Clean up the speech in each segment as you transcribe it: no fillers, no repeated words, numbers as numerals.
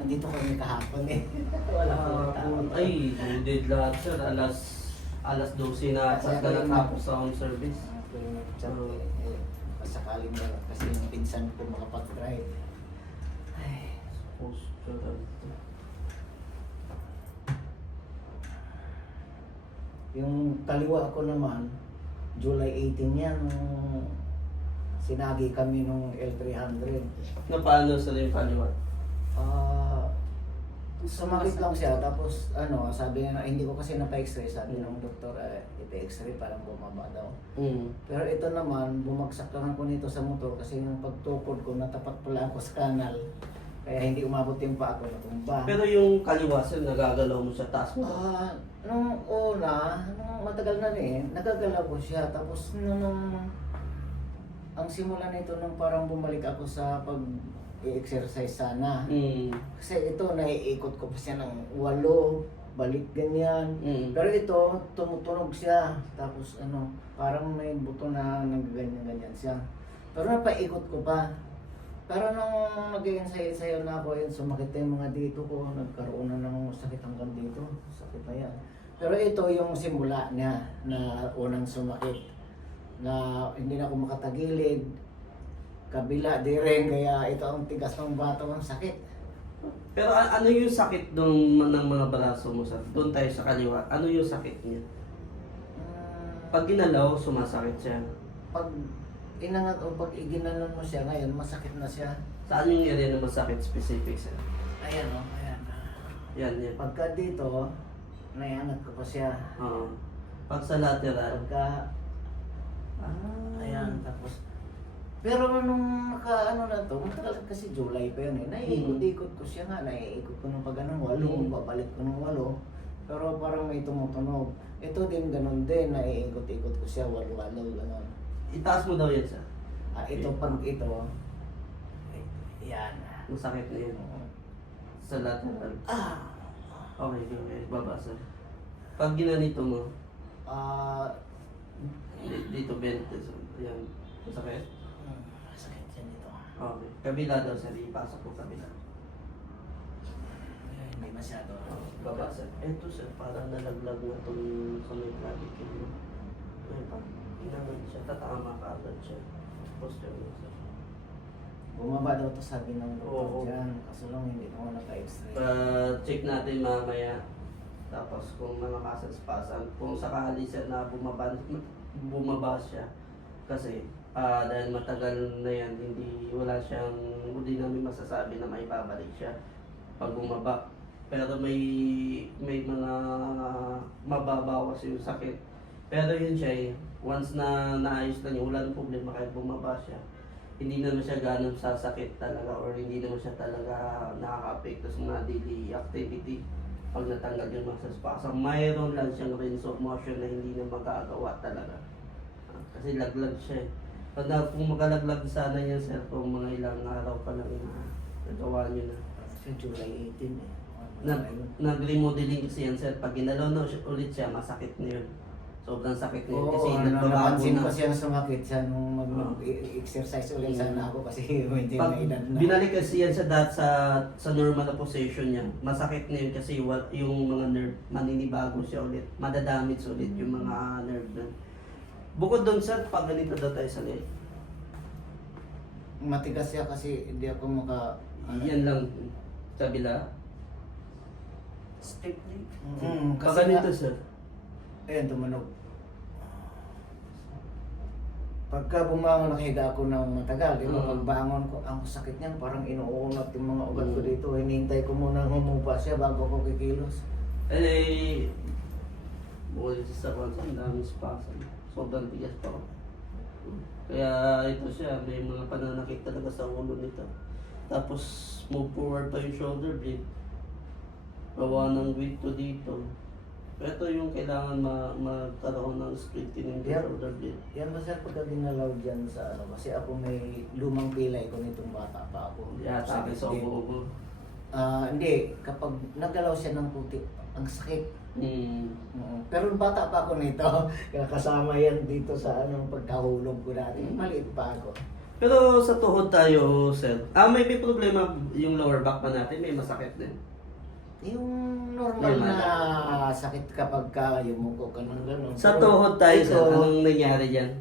Nandito kami kahapon eh. Wala po tao. Ay, loaded lahat sir. Alas 12 na Kasi pagka ako yung- natapos sa home service. Sakaling na kasi yung pinsan ko makapag-drive. Ay, Hospital. yung kaliwa ko naman, July 18 yan, nung sinagi kami nung L300. Na paano sa yung kaliwa? Sumakit lang siya, tapos sabi niya na hindi ko kasi napa-x-ray, sabi ng doktor, ipa-x-ray parang bumaba daw. Pero ito naman, bumagsak lang ako nito sa motor kasi yung pagtukod ko, natapat pala ako sa kanal. Kaya hindi umabot yung pa ako natumba. Pero yung kaliwa sir, nagagalaw mo sa taas mo? Nung una, nung matagal na rin, nagagalaw ko siya. Tapos ang simula nito nung parang bumalik ako sa pag-exercise sana. Kasi ito, naiikot ko pa siya ng 8, balik ganyan. Pero ito, tumutunog siya. Tapos parang may buto na nagganyan-ganyan siya. Pero napaikot ko pa. Pero nung nag-i-ensayo na ako yun, sumakit na yung mga dito ko, nagkaroon na ng sakit hanggang dito. Sakit na yan. Pero ito yung simula niya na unang sumakit. Na hindi na ako makatagilid. Kabila, di rin. Kaya ito ang tigas ng bato ng sakit. Pero ano yung sakit ng mga braso mo sir? Doon tayo sa kaliwa. Ano yung sakit niya? Pag ginalaw, sumasakit siya. Pag inangat o pag iginanon mo siya ngayon, masakit na siya. Saan yung area na masakit specific sir? Ayan o, ayan. Yan. Pagka dito, naiangat ko pa siya. Oo. Pag sa lateral. Pagka, ayan, tapos, pero nung na to, matagal kasi July pa yun eh. Naiikot-ikot ko siya nga, naiikot ko ng pag 8, babalik ko ng 8. Pero parang may tumutunog. Ito din, ganun din, naiikot-ikot ko siya, 8, ganun. Itaas mo daw yan sir. Ito, pag ito, yan. Masakit na yun. Sa lateral. Okay. Baba sir. Pag ginanito mo, dito bente. So, yan. Masakit? Masakit yan dito. Okay. Kabila daw sir. Ipasok ko kabila. Hindi masyado. Baba sir. Ito sir. Parang nalaglag na itong sa may clavicle mo. Ayun pa. Inaman siya. Tatama ka agad siya. Posture mo sir. Bumaba daw to sabi ng doktor Oo. dyan. Kaso lang hindi ko naka-x-ray. Check natin mamaya. Tapos kung mga muscle kung sakali sir na bumaba siya. Kasi dahil matagal na yan, hindi namin masasabi na may babalik siya pag bumaba. Pero may mga mababawas yung sakit. Pero yun siya once na naayos na niya, wala nang problema kahit bumaba siya. Hindi naman siya ganun sasakit talaga or hindi naman siya talaga nakaka-apekto sa mga daily activity pag natanggal yung muscle spasm. Mayroon lang siyang range of motion na hindi na magagawa talaga. Kasi laglag siya eh. Kung magalaglag sana yan sir, kung mga ilang araw pa lang nagawa nyo na. Kasi July 18 eh. Nag-remodeling kasi yan sir. Pag ginalaw na ulit siya, masakit na yun. Sobrang sakit na yun. Oo, Kasi nagbabago napansin na. ko siyang sumakit siya nung mag-exercise ulit sana ako kasi medyo Pag may edad na. binalik kasi yan sa normal na position niya, masakit na yun kasi yung mga nerve, maninibago siya ulit. Madadamage ulit yung mga nerve na. Bukod doon sir, pag ganito daw tayo sa leg. Matigas siya kasi hindi ako Yan lang. Kabila. Stiffly. Pag kasi ganito sir. Ayan, tumunog. Pagka bumangon, nakahiga ako ng matagal. Di ba, pagbangon ko, ang sakit niyan, parang inuunat yung mga ugat ko dito. Hinihintay ko muna humupa siya bago ako kikilos. Bukod sa ang daming spasm. Sobrang tigas pa. Kaya ito siya, may mga pananakit talaga sa ulo nito. Tapos move forward pa yung shoulder blade. Gawa ng weight to dito. Ito yung kailangan magkaroon ng strengthening ng shoulder blade. Yan ba sir, pagka ginalaw dyan sa kasi ako may lumang pilay ko nitong bata pa ako. Yata sa ubo-ubo. Hindi, kapag nagalaw siya ng puti, ang sakit. Pero bata pa ako nito, kasama yan dito sa pagkahulog ko dati. Maliit pa ako. Pero sa tuhod tayo, sir. May problema yung lower back pa natin. May masakit din. Yung normal Yung na sakit kapag ka yumuko ka ng gano'n. Sa Pero tuhod tayo, sir. ito, Anong nangyari dyan?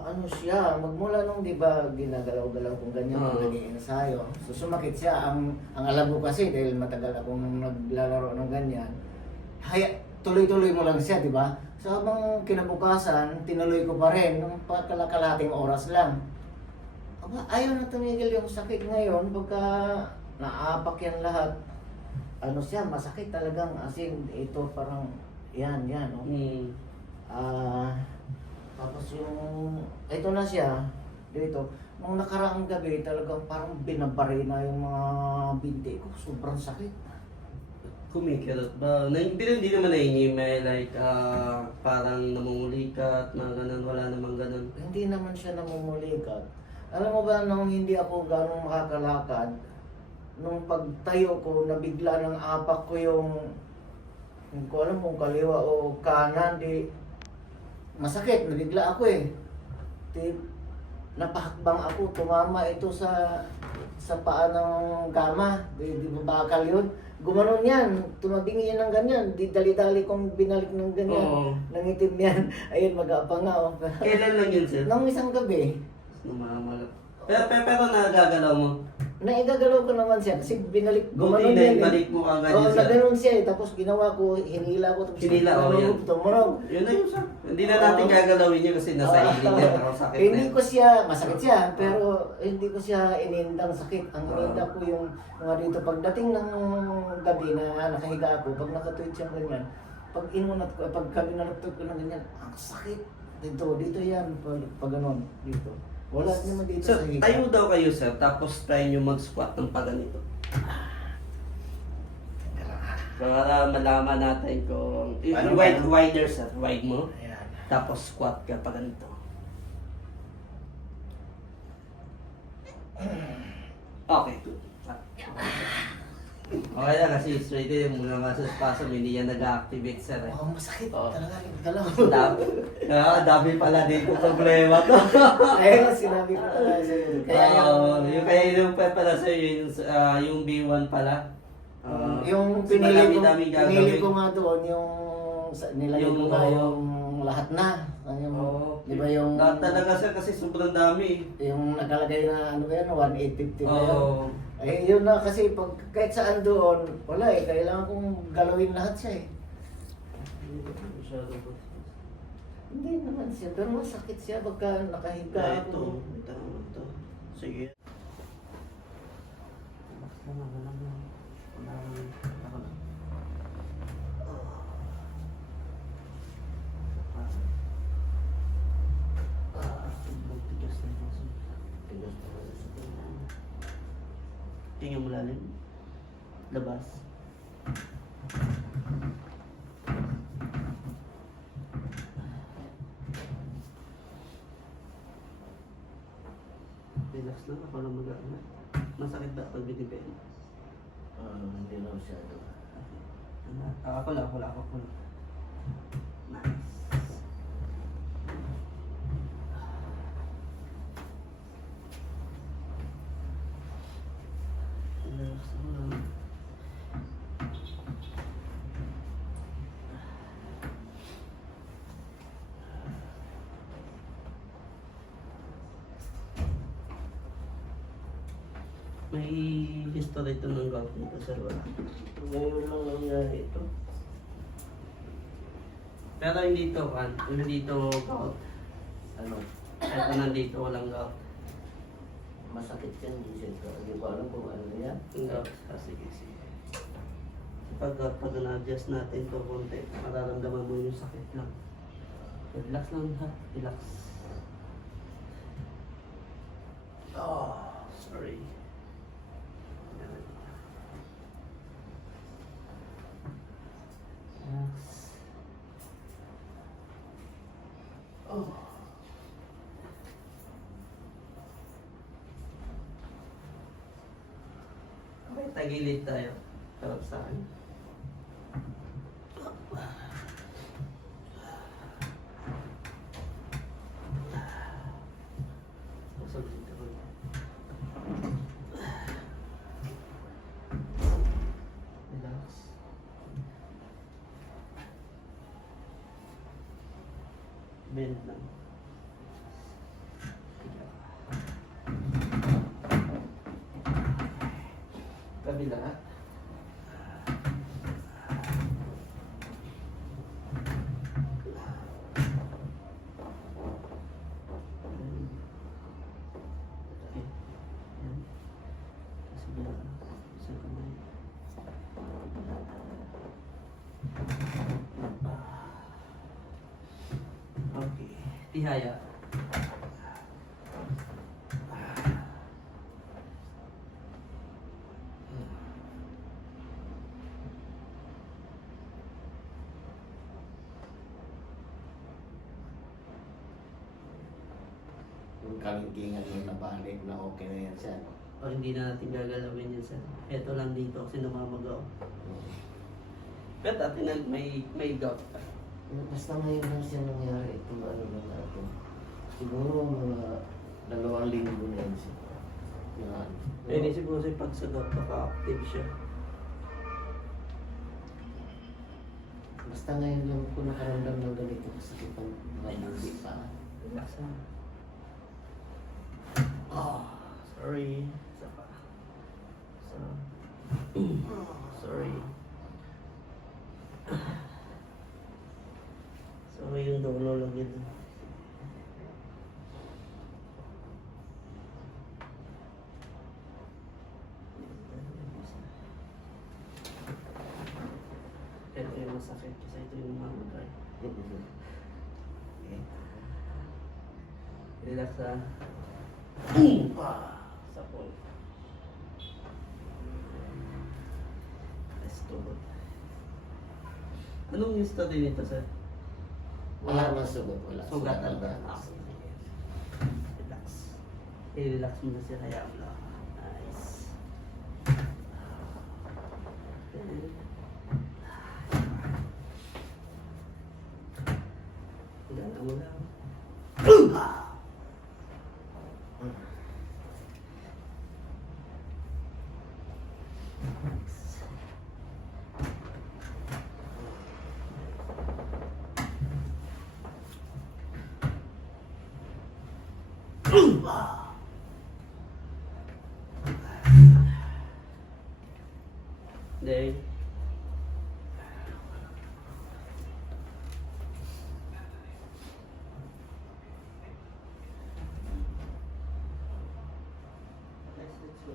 ano siya, magmula nung di ba ginagalaw-galaw kong ganyan, Oo. naging ensayo. So sumakit siya. Ang alam ko kasi dahil matagal akong naglalaro ng ganyan, tuloy-tuloy mo lang siya, di ba? So habang kinabukasan, tinuloy ko pa rin, nung kalating oras lang. Aba, ayaw na tumigil yung sakit ngayon pagka naapak yan lahat. Ano siya, masakit talagang, as in, ito parang, yan, oh. Hmm. Tapos yung, ito na siya, dito. Nung nakaraang gabi, talagang parang binabari na yung mga binti ko. Sobrang sakit. Kumikirot ba? Pero hindi naman nahingimay, like, parang namumulikat, mga ganun, wala namang ganun. Hindi naman siya namumulikat. Alam mo ba, nung hindi ako ganong makakalakad, nung pagtayo ko, nabigla ng apak ko yung, hindi ko alam kung kaliwa o kanan, di, masakit, nabigla ako eh. Di, napahakbang ako, tumama ito sa paa ng kama, di ba bakal yun? Gumanon yan, tumabingi yan ng ganyan, di dali-dali kong binalik ng ganyan, Oo. nangitim yan, ayun mag-aapang nga. Oh. Kailan lang yun, sir? Nung isang gabi, Namamalat. Pero nagagalaw mo. naigagalaw ko naman siya kasi binalik, Buti gumanon na yan eh. ibalik mo agad Oo, yun, sir. naganoon siya eh. Tapos ginawa ko, hinila ko. Tapos Hinila, oo, yan. tumunog. Yun na yun, sir. Hindi na natin gagalawin yun kasi nasa ilig yan. Ako sakit na Hindi yan. ko siya, masakit siya, pero hindi ko siya inindang sakit. Ang ininda ko yung mga dito. Pagdating ng gabi na nakahiga ako, pag nakatuwid siya ganyan, pag inunat ko, pag kami nalagtog ko ng ganyan, ang sakit. Dito yan, pag ganon, dito. Wala naman dito Sir, sa higa. tayo daw kayo, sir. Tapos try nyo mag-squat ng paganito. Para malaman natin kung... Paano Wide, ba? wider, sir. Wide mo. Ayan. Tapos squat ka pa ganito. Okay, good. Okay lang kasi straight in muna nga sa spasm, hindi yan nag-activate, sir. Eh. Oh, masakit Oo. talaga yung galaw. Dami pala dito problema to. Ayun, sinabi ko talaga sa'yo. Kaya yung pala sa'yo, yung B1 pala. Yung so pinili gagawin. ko nga doon, yung nilagay ko nga yung lahat na. Yung, Oo. di ba yung, Lahat talaga sir kasi sobrang dami. yung nakalagay na ano ba yan, 1,850 na yun. Oo. Ay, yun na kasi pag kahit saan doon, wala eh, kailangan kong galawin lahat siya eh. Hindi naman siya, pero masakit siya pagka nakahiga Ito. ako. Ito. Sige. Tingnan mo lalim. Labas. Relax lang ako lang mag-ano. Masakit ba pag binibig? Hindi na masyado. Ako lang. Nice. Relax lang. May history ito ng gout nito, sir. Wala. Ngayon lang nangyari ito. Pero hindi ito, hindi ito gout. Ano? Ito nandito, walang gout. Masakit yan, hindi ko alam kung ano yan. Gout. Sige. Pag na-adjust natin ito konti, mararamdaman mo yung sakit lang. Relax lang ha, relax. Oh, sorry. Relax. Oh. Okay, tagilid tayo. Harap sa akin. Sorry. bend lang. Kabila. Okay. Tihaya. Yung kalingkingan yung nabalik na okay na yan siya. No? O hindi na natin gagalawin yun, sir. Ito lang dito kasi namamagaw. Pero dati may gout pa. Basta ngayon lang siya nangyari itong ano na natin. Siguro mga 2 linggo na yan siya. Yan. Pwede siguro sa pag sa gout, baka-active siya. Basta ngayon lang ko nakaramdam ng ganito kasi pang mga buti pa. Relax na. Oh, sorry. Isa pa. Sorry. So, yung dulo lang yun. Ito yung masakit kasi ito yung mamagay. Okay. Relax ha. Sa point. Let's do it. Anong study nito, sir? Wala naman sugot, wala. Sugat Sugat talaga. na. Relax. I-relax mo na siya. Hayaan mo lang. Nice. Gana mo lang. Then, let's go.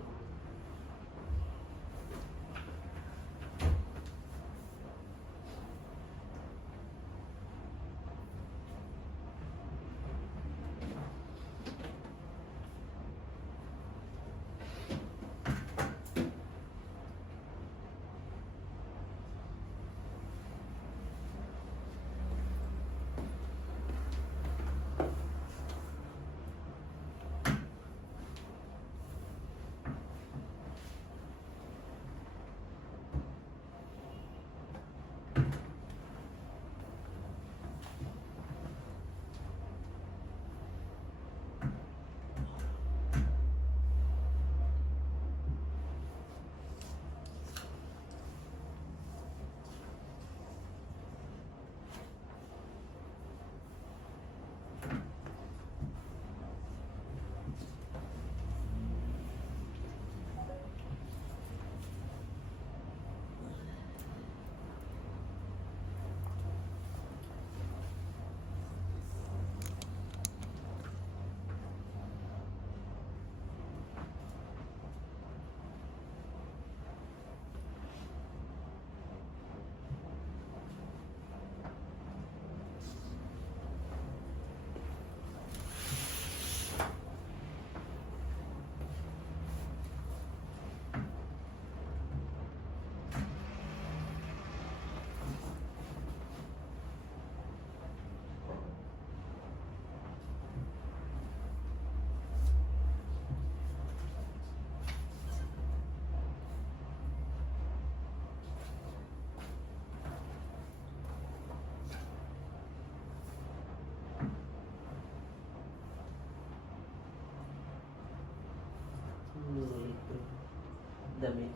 Dami.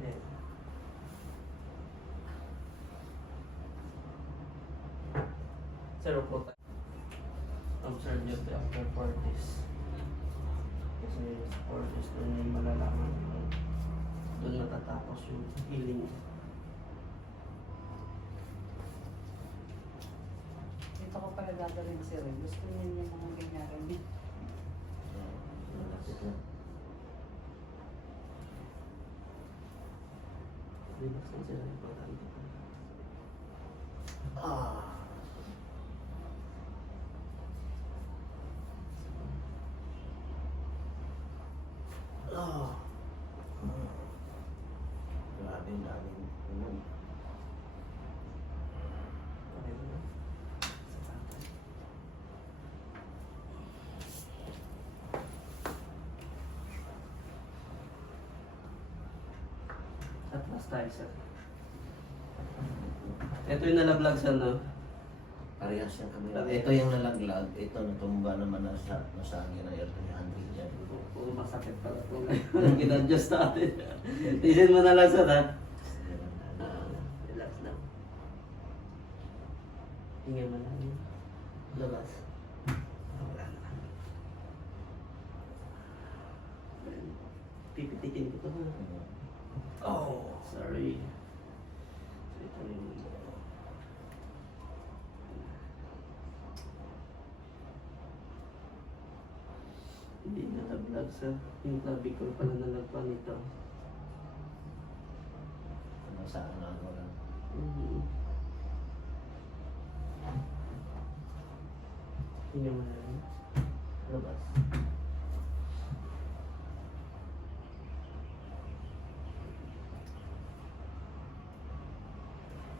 Then, Sir, upo tayo. Observe nyo ito after 4 days. Kasi sa 4 days doon yung malalaman kung doon natatapos yung healing. Dito ko pala gagawin sir. Gusto niya yung mga ganyan. Malapit na. Relax lang sila. Importante. Ah. Ah. Grabe, daming ulan. Okay na. Sa tatay. At last tayo, sir. Ito yung nalaglag sa no? Parehas yung kamila. Ito yung nalaglag. Ito natumba naman nasa hangin na air 300 yan. Oo, masakit pala ito. Ginadjust natin. Tisin mo na lang, sir, ha? Relax lang. Hinga mo lang. Labas. Wala na. Pipitikin ko ito, ha? Oh. Sorry. Ito yung... Hindi nalaglag sa yung clavicle pala nalagpan nito. Nasaan na ako lang. Hinga mo na lang. Labas.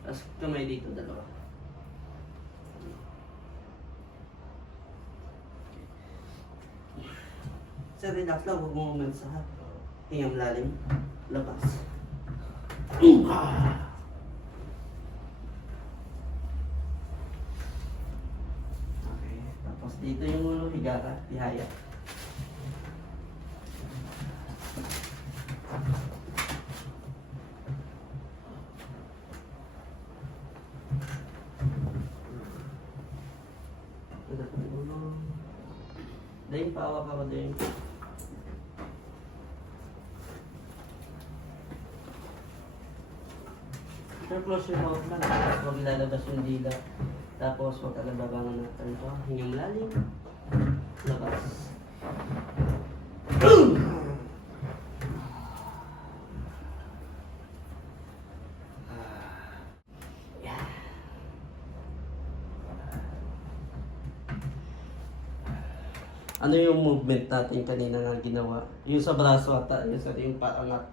Tapos kamay dito, dalawa. Sir, relax lang. Huwag mo umansa, ha? Hinga malalim. Labas. Okay. Tapos dito yung ulo, higa ka. Tihaya. Dahil pawa ka ba din? Sir, close your mouth lang. Huwag lalabas yung dila. Tapos huwag kalababangan natin ito. Hingang malalim. Labas. Ano yung movement natin kanina nga ginawa? Yung sa braso at yung sa yung paangat.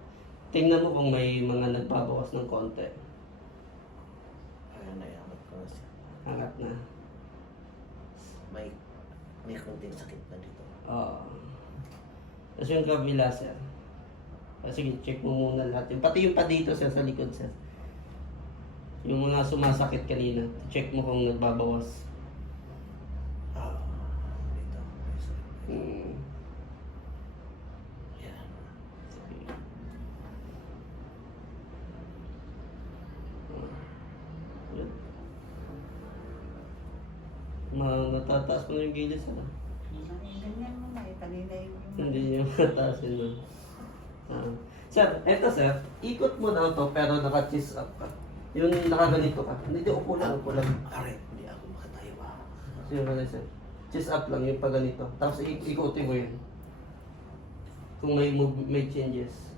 Tingnan mo kung may mga nagbabawas ng konti. Ayan na yan. Ko na siya. Angat na. May konting sakit pa dito. Oo. Tapos yung kabila, sir. Sige, check mo muna lahat. Pati yung pa dito, sir, sa likod, sir. Yung mga sumasakit kanina, check mo kung nagbabawas. Ah. Dito. May sakit. Hmm. Yan. Sige. Good. Natataas mo na yung gilid, sir. Ganyan mo na eh. Kanina yung... Hindi niyo mataasin mo. Sir, eto sir, ikot mo na ito pero naka-cheese up ka. Yung nakaganito ka. Hindi, upo lang, upo lang. Aray, hindi ako makatayo ba? Sino ba na sir? Cheese up lang yung pag ganito. Tapos ikutin mo yun. Kung may move, may changes.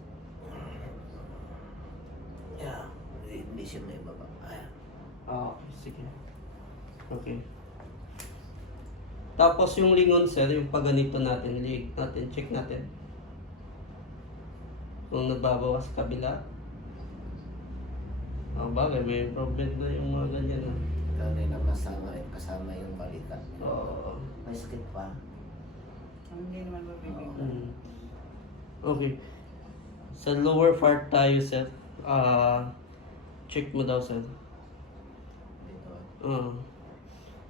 Yeah. Hindi siya na ibaba. Ayan. Okay, sige. Okay. Tapos yung lingon sir, yung pag ganito natin, liig natin, check natin. Kung nagbabawas sa kabila. Bagay, may problem na yung mga ganyan. Kanina kasama yung balikat. Oo. May sakit pa. Hindi naman mabibig. Okay. Sa lower part tayo, sir. Check mo daw, sir. Dito.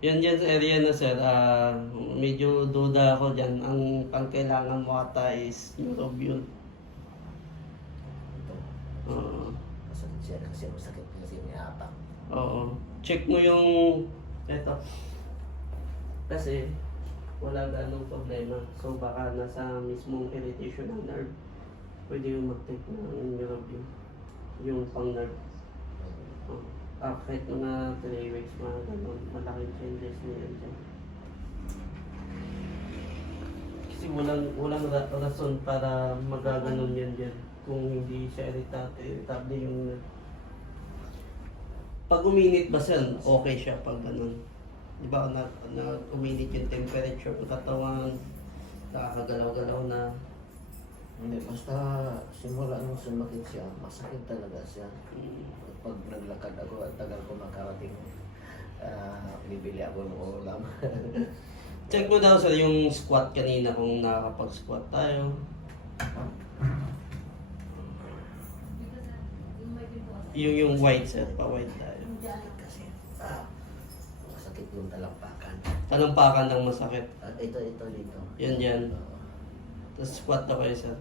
Yan dyan sa area na, sir. Medyo duda ako dyan. Ang pangkailangan mo ata is neurobune. Ito. Oo. Masakit siya kasi masakit kasi may hatak. Oo. Check mo yung... Eto. Kasi wala ganong problema. So baka nasa mismong irritation ng nerve. Pwede yung mag-take ng Neurobion. Yung pang nerve. Kahit mga 3 weeks, mga ganon, malaking changes niya dyan. Kasi walang rason para magaganon yan dyan. Kung hindi siya irritable yung nerve. Pag uminit ba siya, okay siya pag ganon. Di ba na uminit yung temperature ng katawan, nakakagalaw-galaw na. Hindi, basta simula nung sumakit siya, masakit talaga siya. Pag naglakad ako at tagal ko makarating, bibili ako ng ulam. Check mo daw sir yung squat kanina kung nakakapag-squat tayo. Yung white sir, pa-white tayo. Kasi, masakit yung talampakan. Talampakan ng masakit. At ito dito. Yan dyan. Oo. Tapos squat na kayo sir.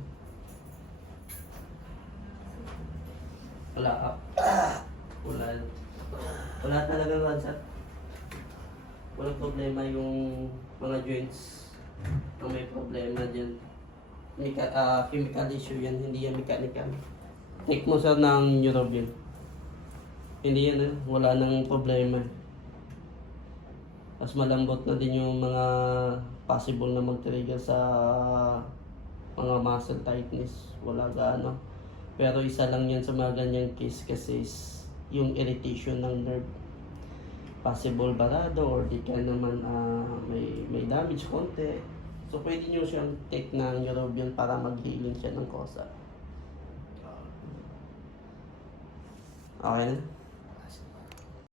Wala up. Wala talagang run sir. Walang problema yung mga joints ang may problema dyan. Chemical issue yan, hindi yan mechanical. Take mo sir ng Neurobion. Hindi yan wala nang problema. Mas malambot na din yung mga possible na mag-trigger sa mga muscle tightness. Wala gaano. Pero isa lang yan sa mga ganyang case kasi is yung irritation ng nerve. Possible barado or di ka naman may damage konti. So pwede nyo siyang take ng Neurobion para mag-healing siya ng kosa. Okay na?